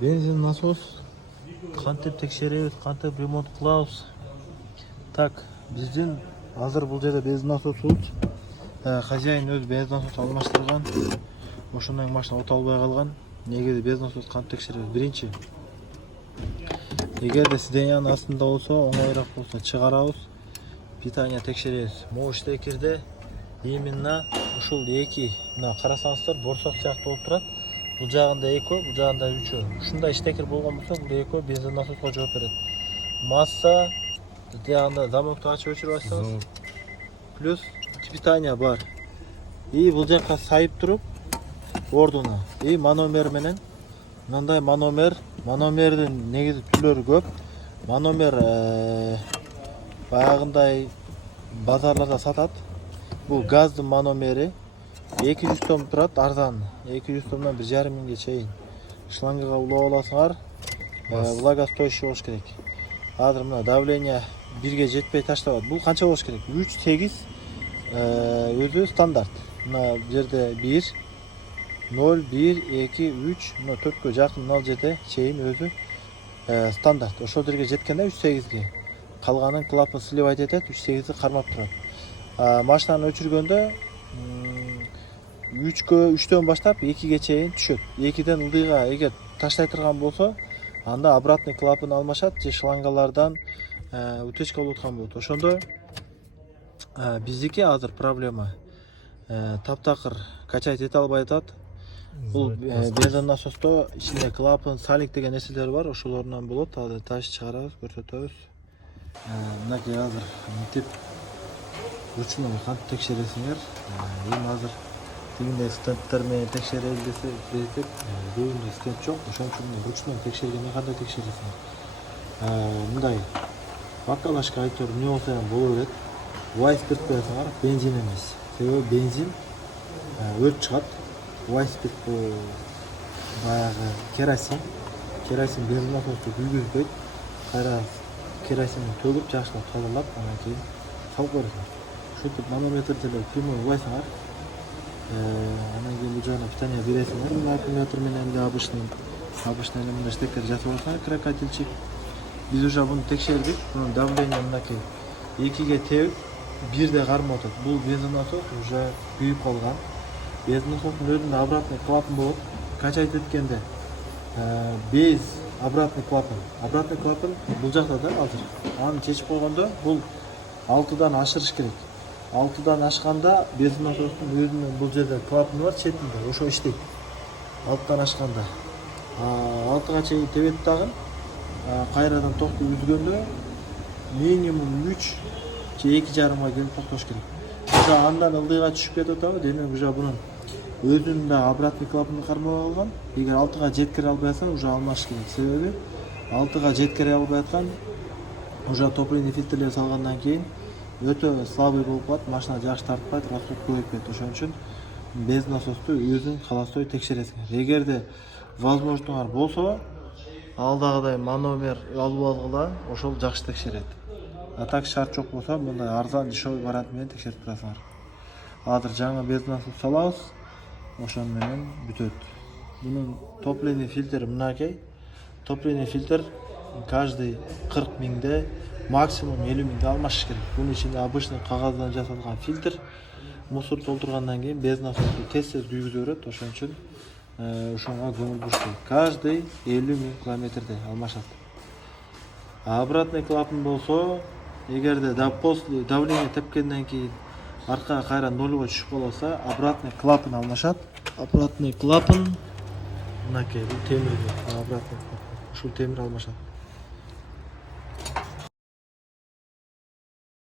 Бензин насос кантип текшеребиз, кантип ремонт кылабыз. Так, биздин азыр бул жерде бензин насосубуз. Хозяин өз бензин насосун алмаштырган. Ошондон машина ото албай калган. Негизи бензин насосун кантип текшеребиз? Биринчи, эгерде сиденьянын астында болсо, оңоюраак болсо чыгарабыз. Питание текшеребиз. Могу штекерде именно ушул эки, мына карасаңыздар, борсок сыяктуу болуп турат. Бул жагында экөө, бул жагында үчөө. Ушундай штекер болгон болсо, бул экөө бензин насоско жооп берет. Масса тиягында замокту ачып өчүрүп ачсаңыз, плюс питание бар. И бул жакка сайып туруп, ордуна. И мономер менен мындай мономердин негизи түрлөрү көп. Мономер баягындай базарларда сатат. Бул газдын мономери 200 сом турат, арзан. 200 сомдон 1,5 миңге чейин. Шлангага улап аласыңар. Влагостоящий болуш керек. Азыр мына давление 1ге жетпей таштабат. Бул канча болуш керек? 3-8 өзү стандарт. Мына жерде 1 0 1 2 3 мына 4кө жакын мына жерде чейин өзү стандарт. Ошол жерге жеткенде 3-8ге. Калганын клапан сливать этет, 3-8ди кармап турат. Машинаны өчүргөндө 3төн баштап 2ге чейин түшөт. 2ден ылдыйга эгер таштай турган болсо, анда обратный клапан алмашат же шлангалардан утечка болуп аткан болот. Ошондо биздики азыр проблема таптакыр качать эте албай атат. Бул бензин насосто ичинде клапан, сальник деген нерселер бар, ошолорунан болот. Азыр таш чыгарабыз, көрсөтөбүз. Мынакей азыр мынтип ручной кантип текшересиңер. Эми азыр тигиндей стенттер менен текшерели десек, көбүндө стенд жок. Ошон үчүн ручной текшергенде кандай текшересиңер? Мындай бакалашка айтор эмне болсо ham боло берет. White спирт коесуңар, бензин эмес. Себеби бензин өрт чыгат. White спирт баягы керосин. Керосин бензин насосу күйгүзбөйт. Кайра керосинди төгүп жакшылап тазалап, анан кийин салып коесуңар. Ушинтип манометрди прямой улайсыңар. Анан кийин бул жагына питание бересиңер. Аккумулятор менен эле обычный эле штекер жасап алсаңар, крокодильчик. Биз уже буну текшердик. Бунун давление мынакей 2ге тебип 1де кармап атат. Бул бензин насос уже күйүп калган. Бензин насостун өзүндө обратный клапан болот. Качать эткенде без обратный клапан. Обратный клапан бул жакта да азыр. Аны чечип койгондо бул 6дан ашырыш керек. 6дан ашканда бензин насостун өзүнүн бул жерде клапаны бар четинде, ошо иштейт. 6дан ашканда 6га чейин тебет дагы. Кайрадан токту үзгөндө минимум 3 же 2,5га келип токтош керек. Уже андан ылдыйга түшүп кетип атабы, демек уже бунун өзүнүн да обратный клапаны кармап алган. Эгер 6га жеткире албай атса, уже алмаш керек. Себеби 6га жеткире албай аткан, уже топливный фильтрлер салгандан кийин өтө слабый болуп калат, машина жакшы тартпайт, расход көбөйүп кетет. Ошон үчүн бензин насосту өзүң каластой текшересиңер. Эгерде возможностуңар болсо, алдагыдай мономер алып алгыла, ошол жакшы текшерет. А так шарт жок болсо, мындай арзан дешевый вариант менен текшерип турасыңар. Азыр жаңы бензин насос салабыз, ошон менен бүтөт. Бунун топливный фильтр мынакей. Топливный фильтр каждый 40 миңде, максимум 50 миңде алмаш керек. Бунун ичинде обычный кагаздан жасалган фильтр. Мусор толтургандан кийин бензин насосу тез күйгүзө берет. Ошон үчүн ошонго көңүл буруш керек. Каждый 50 миң километрде алмашат. Обратный клапан болсо, эгерде после давление тепкенден кийин аркага кайра нольго түшүп калса, обратный клапан алмашат. Обратный клапан мынакей, бул темир, обратный клапан. Ушул темир алмашат.